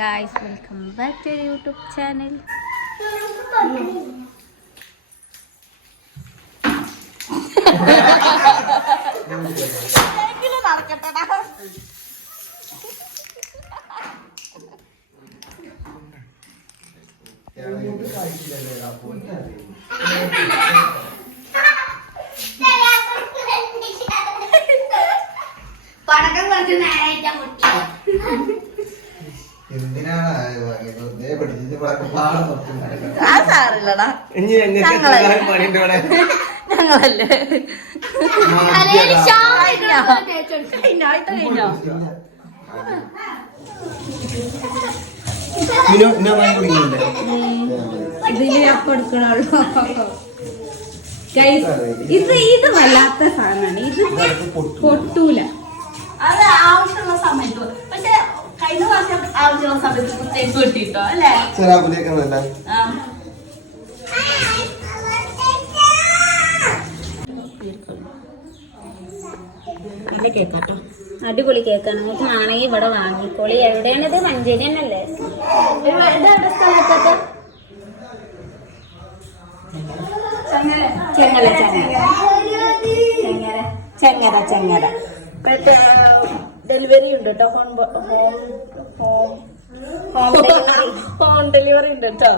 guys, welcome back to our YouTube channel. പടക്കം കുറച്ച് നേരായിട്ടാ പൊട്ടി. സാറില്ലടാ ഇതില് അപ്പം എടുക്കണുള്ളൂ. ഇത് വല്ലാത്ത സാധനമാണ്. ഇത് പൊട്ടൂല. അത് ആവശ്യമുള്ള സമയത്ത്. പക്ഷെ കഴിഞ്ഞ വർഷം ആവശ്യമുള്ള സമയത്ത് പ്രത്യേകം കിട്ടിട്ടോ അല്ലേ? കേക്കാട്ടോ, അടിപൊളി കേക്കാണ്. നമുക്ക് ആണെങ്കിൽ ഇവിടെ വാങ്ങിക്കോളി. എവിടെയാണിത്? മഞ്ചേരി തന്നെയല്ലേ? ഇതെവിടെ സ്ഥലത്തൊക്കെ? ചെങ്ങര ചെങ്ങര ചെങ്ങര. ഡെലിവറി ഉണ്ട് കേട്ടോ. ഹോം ഡെലിവറി ഉണ്ട് കേട്ടോ.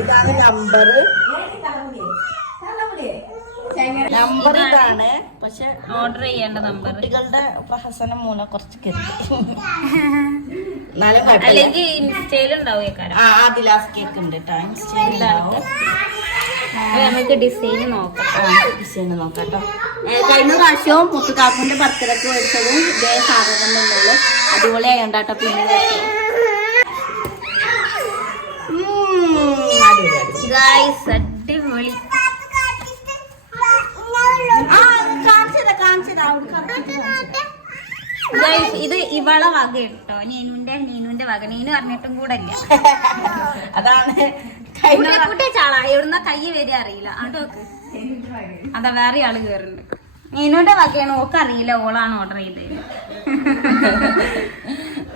ഇതാണ് നമ്പർ. നമ്പർ ഇതാണ്. പക്ഷെ ഓർഡർ ചെയ്യേണ്ട നമ്പർ കുട്ടികളുടെ പ്രഹസനം മൂലം കുറച്ച് അല്ലെങ്കിൽ ഇൻസ്റ്റയിലുണ്ടാവും. ആദിലാസ് കേക്ക് ഉണ്ട് കേട്ടോ. ഇൻസ്റ്റയിലുണ്ടാവും. നമുക്ക് ഡിസൈൻ നോക്കാം. കഴിഞ്ഞ പ്രാവശ്യവും മുത്തുകാപ്പിന്റെ ബർത്ത്ഡേക്ക് മേടിച്ചതും ഇതേ സാധനം തന്നെയുള്ളു. അടിപൊളിയായിട്ടാട്ടോ. പിന്നെ അടിപൊളി. ഇത് ഇവളെ വക കേട്ടോ. നീനുന്റെ വക. നീനു പറഞ്ഞിട്ടും കൂടെ ഇല്ല. അതാണ് ചാള. എവിടുന്ന കൈ വരെ അറിയില്ല. അതോക്ക് അതാ വേറെ ആള് കേറുന്നുണ്ട്. നീനുന്റെ വകയാണ്. ഓക്ക് അറിയില്ല. ഓളാണ് ഓർഡർ ചെയ്തത്.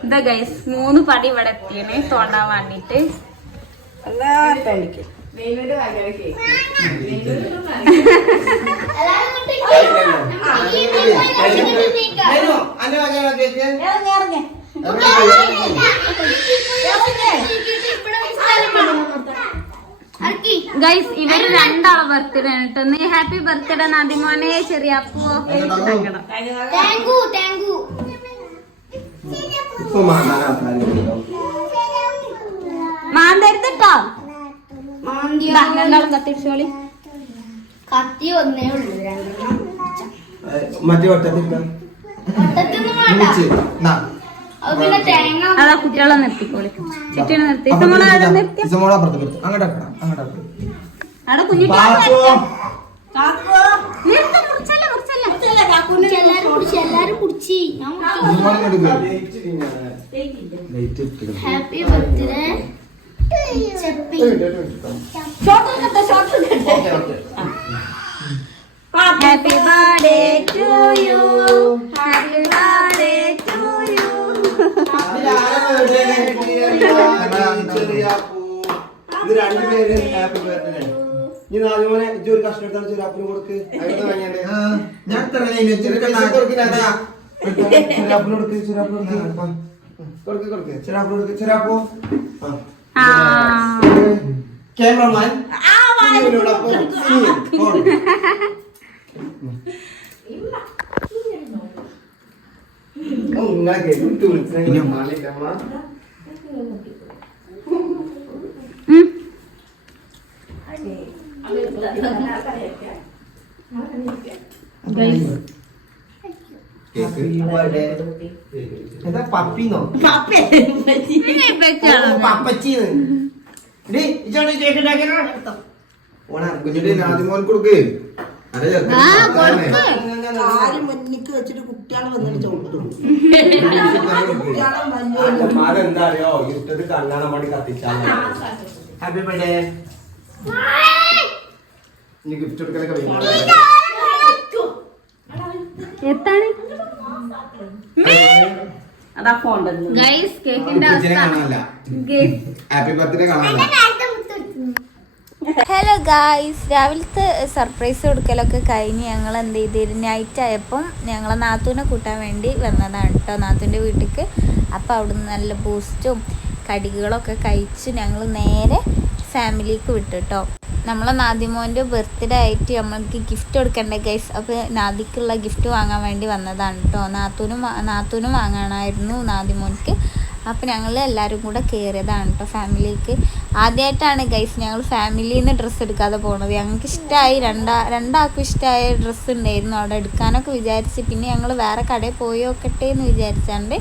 ഇതാ ഗൈസ് 3 പടി ഇവിടെ എത്തിയാണ് തോണ്ടാൻ വേണ്ടിട്ട്. ഗൈസ് ഇവര് 2 ആളെ ബർത്ത്ഡേ ആണ് കേട്ടോ. നീ ഹാപ്പി ബർത്ത്ഡേ നാദിമോനെ. ചെറിയ അപ്പോ മാന്തരുത്തട്ടോ. 2 കത്തിച്ചോളി. കത്തി ഒന്നേ ഉള്ളൂ. അതാ കുട്ടികളെ നിർത്തിക്കോളി. ചുറ്റിനെ നിർത്തി. അവിടെ happy birthday. Happy birthday to you. Happy birthday to you. ഇത് രണ്ടുപേരും ഹാപ്പി ബർത്ത്ഡേ. ഇനി നാലുമോനെ ഒരു കഷ്ണം എടുത്താണ് ചെറിയാപ്പിന് കൊടുക്ക്. ഞാൻ ചെറിയാപ്പോ ക്യാമറമാൻ പപ്പിന്നോ പപ്പച്ചിന്ന് ആദ്യമോൻ കൊടുക്ക്. മുന്നിക്ക് വെച്ചിട്ട് കുട്ടികളെ വന്നിട്ട് ചോദിക്കും. അതെന്താ അറിയോ? ഇട്ടത് കണ്ണാൻ വേണ്ടി കത്തിച്ചാൽ ഹാപ്പി ബർത്ത്ഡേ. ഇനി ഗിഫ്റ്റ് എടുക്കലൊക്കെ എത്താണ് അതാ ഫോൺ ഗൈസ് കേക്കിന്റെ ഹാപ്പി ബർത്ത്ഡേ കാണാനല്ല. ഹലോ ഗായ്സ്, രാവിലത്തെ സർപ്രൈസ് കൊടുക്കലൊക്കെ കഴിഞ്ഞ് ഞങ്ങൾ എന്ത് ചെയ്ത് നൈറ്റ് ആയപ്പം ഞങ്ങളെ നാത്തൂനെ കൂട്ടാൻ വേണ്ടി വന്നതാണ് കേട്ടോ, നാത്തൂൻ്റെ വീട്ടിലേക്ക്. അപ്പോൾ അവിടുന്ന് നല്ല ബൂസ്റ്റും കടികളൊക്കെ കഴിച്ച് ഞങ്ങൾ നേരെ ഫാമിലിക്ക് വിട്ടു കേട്ടോ. നമ്മളെ നാദിമോൻ്റെ ബർത്ത്ഡേ ആയിട്ട് നമ്മൾക്ക് ഗിഫ്റ്റ് കൊടുക്കണ്ടേ ഗൈസ്. അപ്പോൾ നാദിക്കുള്ള ഗിഫ്റ്റ് വാങ്ങാൻ വേണ്ടി വന്നതാണ് കേട്ടോ. നാത്തൂനും വാങ്ങാനായിരുന്നു നാദിമോൻക്ക്. അപ്പോൾ ഞങ്ങൾ എല്ലാവരും കൂടെ കയറിയതാണ് കേട്ടോ ഫാമിലിക്ക്. ആദ്യമായിട്ടാണ് ഗൈസ് ഞങ്ങൾ ഫാമിലിയിൽ നിന്ന് ഡ്രസ്സ് എടുക്കാതെ പോകുന്നത്. ഞങ്ങൾക്ക് ഇഷ്ടമായി, രണ്ടാൾക്കും ഇഷ്ടമായ ഡ്രസ്സ് ഉണ്ടായിരുന്നു അവിടെ എടുക്കാനൊക്കെ വിചാരിച്ച്. പിന്നെ ഞങ്ങൾ വേറെ കടയിൽ പോയി നോക്കട്ടെ എന്ന് വിചാരിച്ചാണ്ട്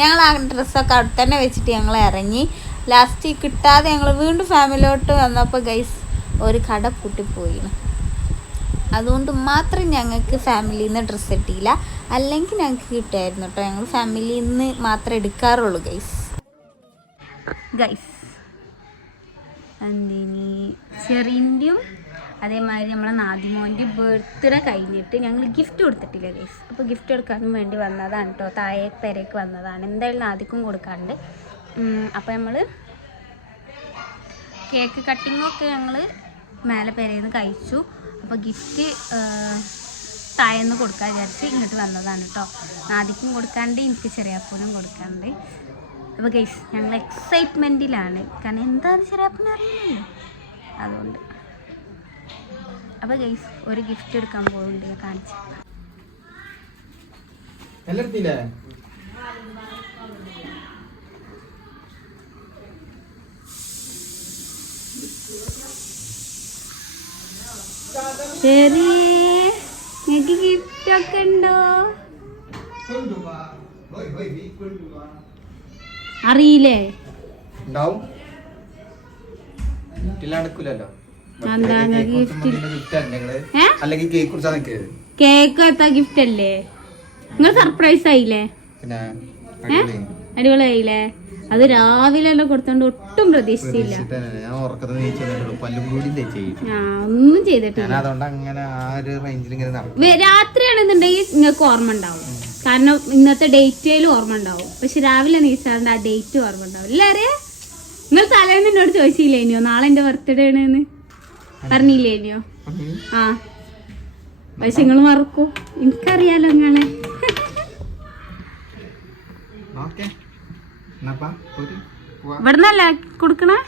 ഞങ്ങൾ ആ ഡ്രസ്സൊക്കെ അവിടെ തന്നെ വെച്ചിട്ട് ഞങ്ങൾ ഇറങ്ങി. ലാസ്റ്റ് കിട്ടാതെ ഞങ്ങൾ വീണ്ടും ഫാമിലിയോട്ട് വന്നപ്പോൾ ഗൈസ് ഒരു കട പൂട്ടിപ്പോയി. അതുകൊണ്ട് മാത്രം ഞങ്ങൾക്ക് ഫാമിലിയിൽ നിന്ന് ഡ്രസ്സ് കിട്ടിയില്ല, അല്ലെങ്കിൽ ഞങ്ങൾക്ക് കിട്ടുമായിരുന്നു കേട്ടോ. ഞങ്ങൾ ഫാമിലിയിൽ നിന്ന് മാത്രമേ എടുക്കാറുള്ളൂ ഗൈസ്. എന്തിനി ചെറിൻ്റെയും അതേമാതിരി നമ്മളെ നാദിമോൻ്റെ ബർത്ത്ഡേ കഴിഞ്ഞിട്ട് ഞങ്ങൾ ഗിഫ്റ്റ് കൊടുത്തിട്ടില്ല ഗൈസ്. അപ്പോൾ ഗിഫ്റ്റ് കൊടുക്കാനും വേണ്ടി വന്നതാണ് കേട്ടോ, താഴെ പെരേക്ക് വന്നതാണ്. എന്തായാലും നാദിക്കും കൊടുക്കാറുണ്ട്. അപ്പോൾ നമ്മൾ കേക്ക് കട്ടിങ്ങൊക്കെ ഞങ്ങൾ മേലെ പെരേന്ന് കഴിച്ചു. അപ്പോൾ ഗിഫ്റ്റ് താഴേന്ന് കൊടുക്കാൻ വിചാരിച്ച് ഇങ്ങോട്ട് വന്നതാണ് കേട്ടോ. നാദിക്കും കൊടുക്കാണ്ട് എനിക്ക് ചെറിയാപ്പൂനും കൊടുക്കാണ്ട്. അപ്പോൾ ഗൈസ് ഞങ്ങൾ എക്സൈറ്റ്മെൻറ്റിലാണ്, കാരണം എന്താണെന്ന് ചെറിയാപ്പൂനും അറിയില്ലല്ലോ, അതുകൊണ്ട്. അപ്പോൾ ഗൈസ് ഒരു ഗിഫ്റ്റ് എടുക്കാൻ പോകുന്നുണ്ട്, ഞാൻ കാണിച്ചു. എനിക്ക് ഗിഫ്റ്റ് ഒക്കെ ഉണ്ടോ അറിയില്ലേ? കേക്ക് എത്താ ഗിഫ്റ്റ് അല്ലേ? നിങ്ങൾ സർപ്രൈസ് ആയില്ലേ? അടിപൊളിയായില്ലേ? അത് രാവിലെ എല്ലാം കൊടുത്തോണ്ട് ഒട്ടും പ്രതീക്ഷിച്ചില്ല. ഒന്നും ചെയ്തിട്ടില്ല. രാത്രിയാണെന്നുണ്ടെങ്കിൽ നിങ്ങൾക്ക് ഓർമ്മ ഉണ്ടാവും, കാരണം ഇന്നത്തെ ഡേറ്റിലും ഓർമ്മ ഉണ്ടാവും. പക്ഷെ രാവിലെ നീച്ചാണ്ട് ആ ഡേറ്റ് ഓർമ്മ ഉണ്ടാവും. എല്ലാരെ നിങ്ങൾ തലേന്ന് എന്നോട് ചോദിച്ചില്ലേനിയോ നാളെ എന്റെ ബർത്ത്ഡേ ആണെന്ന് പറഞ്ഞില്ലേനിയോ? ആ, പക്ഷെ നിങ്ങൾ മറക്കൂ, എനിക്കറിയാലോ നിങ്ങളെ. ഇവിടുന്നല്ലേ കൊടുക്കണേ?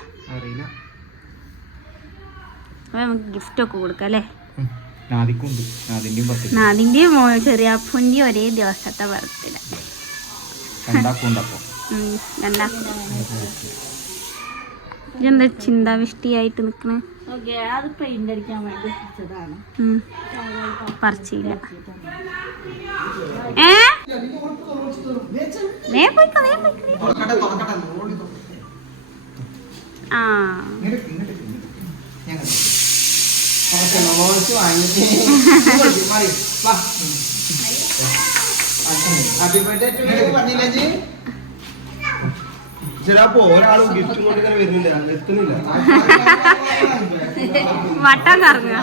നമുക്ക് ഗിഫ്റ്റ് ഒക്കെ കൊടുക്കാം അല്ലേ? നാദിന്റെയും ചെറിയാപ്പൂന്റെയും ഒരേ ദിവസത്തെ ബർത്ത്ഡേ. ഇതെന്താ ചിന്താവിഷ്ടിയായിട്ട് നിക്കണേ? പറിച്ചില്ല. ഒരാളും ഗിഫ്റ്റ് കൊണ്ട് വരുന്നില്ല, എത്തുന്നില്ല. വട്ടം കറങ്ങുക.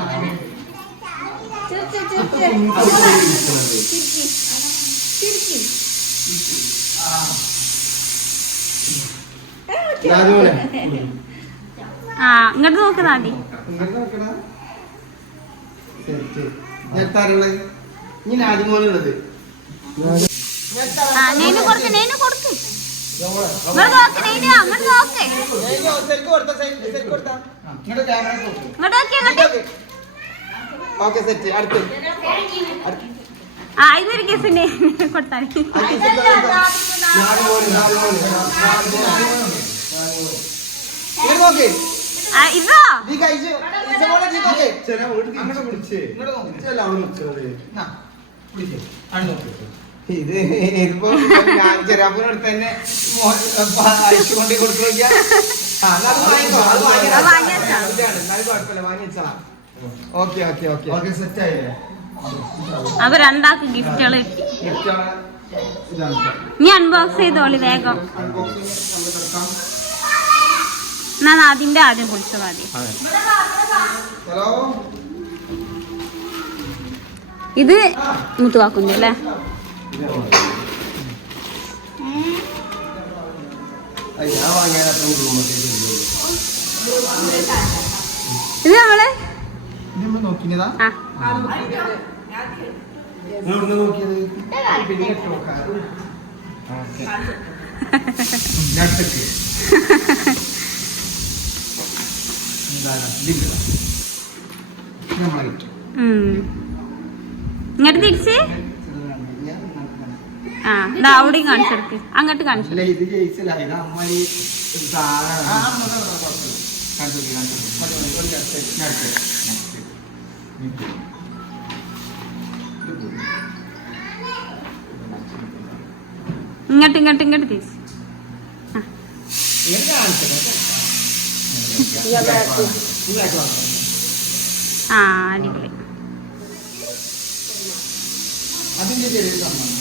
ആ, ഇങ്ങോട്ട് നോക്കുന്ന മതി. ഇതൊരു കേസിന്റെ കൊടുത്താൽ ഇതോ ഇത് ഞാൻ ചെറിയാപ്പൂനടുത്ത് തന്നെ അയച്ചു കൊണ്ട് കൊടുത്തു നോക്കിയാ കുഴപ്പമില്ല, വാങ്ങിച്ചാ. Okay okay okay okay, set ആയില്ലേ? അപ്പൊ രണ്ടാൾക്ക് ഗിഫ്റ്റുകള് നീ അൺബോക്സ് ചെയ്തോളി വേഗം. എന്നാ അതിന്റെ ആദ്യം പൊളിച്ചത് മതി. ഇത് മുത്തുവാക്കുന്നു അല്ലേ? ഞാൻ വാങ്ങിയാൽ അത്ര റൂമൊക്കെ ഇത് നമ്മള് നോക്കിയതാ ആ എവിടെ നോക്കിയത് ഇങ്ങോട്ട് തിരിച്ച് ആ ഇതാ അവിടെയും കാണിച്ചെടുക്ക് അങ്ങോട്ട് കാണിച്ചു ഇത് ജയിച്ചില്ല അമ്മ ഈ ഇങ്ങോട്ട് ഇങ്ങോട്ട് ഇങ്ങോട്ട് തിരിച്ച് ആ അടിപൊളി അതിന്റെ ചെറിയ സമ്മാനം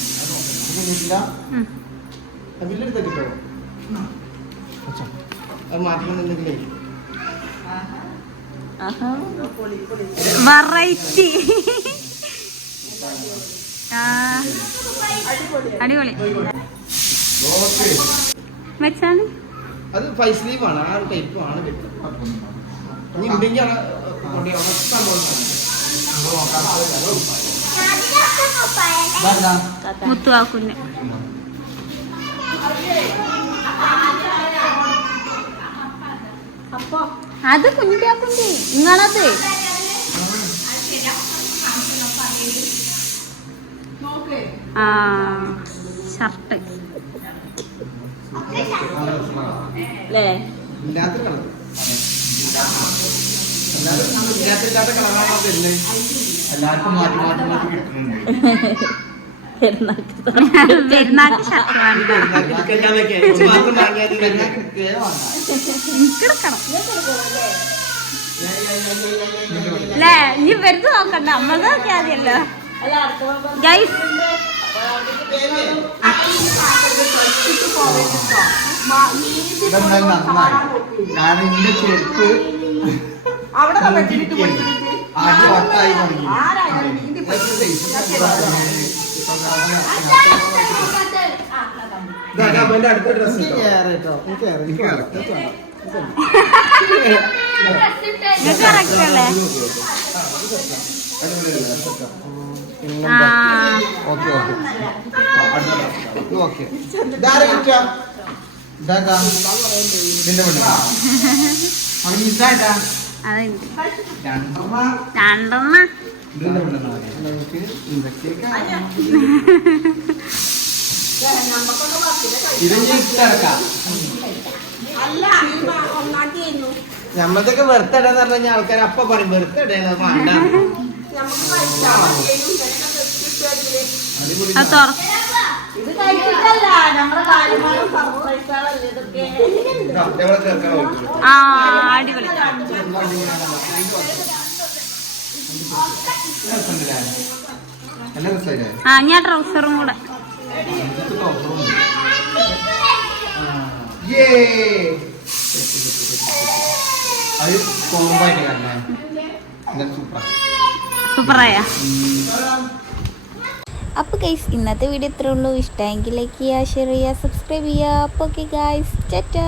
ബില്ലെടുത്ത കിട്ടോ അത് മാറ്റണമെന്നുണ്ടെങ്കിലേ വെറൈറ്റി അടിപൊളി വെച്ചാണ് അത് ഫൈവ് സ്ലീവ് ആണ് ആ ഒരു ടൈപ്പ് ആണ് കിട്ടും ഇനി ഉണ്ടെങ്കിൽ മുത്തുവാക്കുന്നെ അത് കുഞ്ഞിക്കാക്കുണ്ടി നിങ്ങളത് ആ ഷർട്ട് അല്ലേ ഇല്ലാത്ത കളർ ഇല്ലാത്ത കളറാണോ തരുന്നത് എല്ലാവർക്കും മാറ്റി മാറ്റി മാറ്റി കിട്ടുന്നുണ്ട് പെരുന്നാൾക്ക് ഷർട്ട് വേണ്ട എനിക്കെടുക്കണം അല്ലേ ഇനി വെറുതെ നോക്കണ്ട നമ്മൾ നോക്കിയാൽ മതിയല്ലോ ഗൈസ് കാരണം എന്റെ ചെരുപ്പ് അവിടെ ആദ്യം വട്ടായി തുടങ്ങി അടുത്ത ഡ്രസ് കറക്റ്റ് അല്ലേ ആ ഓക്കെ ഓക്കെ ഓക്കെ ഇതാരെ കിട്ടാ ഇതാ നിന്റെ പെണ്ണ അവിടെ ഇതായിട്ടാ അതുണ്ട് രണ്ടെണ്ണ രണ്ടെണ്ണ ഇതിന്റെ പെണ്ണ നമുക്ക് എന്തൊക്കെയൊക്കെ ഇതിന് ഇട്ടടക്കാം നമ്മളതൊക്കെ വെറുതെ ഇടാന്ന് പറഞ്ഞു കഴിഞ്ഞാൽ ആൾക്കാർ അപ്പൊ പറയും വെറുതെ ഇടേണ്ടത് വേണ്ട അത് തുറ ഇത് കഴിച്ചിട്ടല്ല നമ്മുടെ കാര്യങ്ങളും സർപ്രൈസുകളല്ലേ ഇതൊക്കെ ഞങ്ങളെ ചേർക്കാൻ ആ അടിപൊളി നല്ല രസമായില്ലേ ആ ഞാൻ ട്രൗസറും കൂടെ അത് കോമ്പായിട്ട് കാണാൻ സൂപ്പർ സൂപ്പറായ അപ്പോൾ ഗൈസ് ഇന്നത്തെ വീഡിയോ ഇത്രേ ഉള്ളൂ. ഇഷ്ടമെങ്കിൽ ലൈക്ക് ചെയ്യുക, ഷെയർ ചെയ്യുക, സബ്സ്ക്രൈബ് ചെയ്യുക. അപ്പോൾ ഓക്കെ ഗൈസ്, ടാറ്റാ.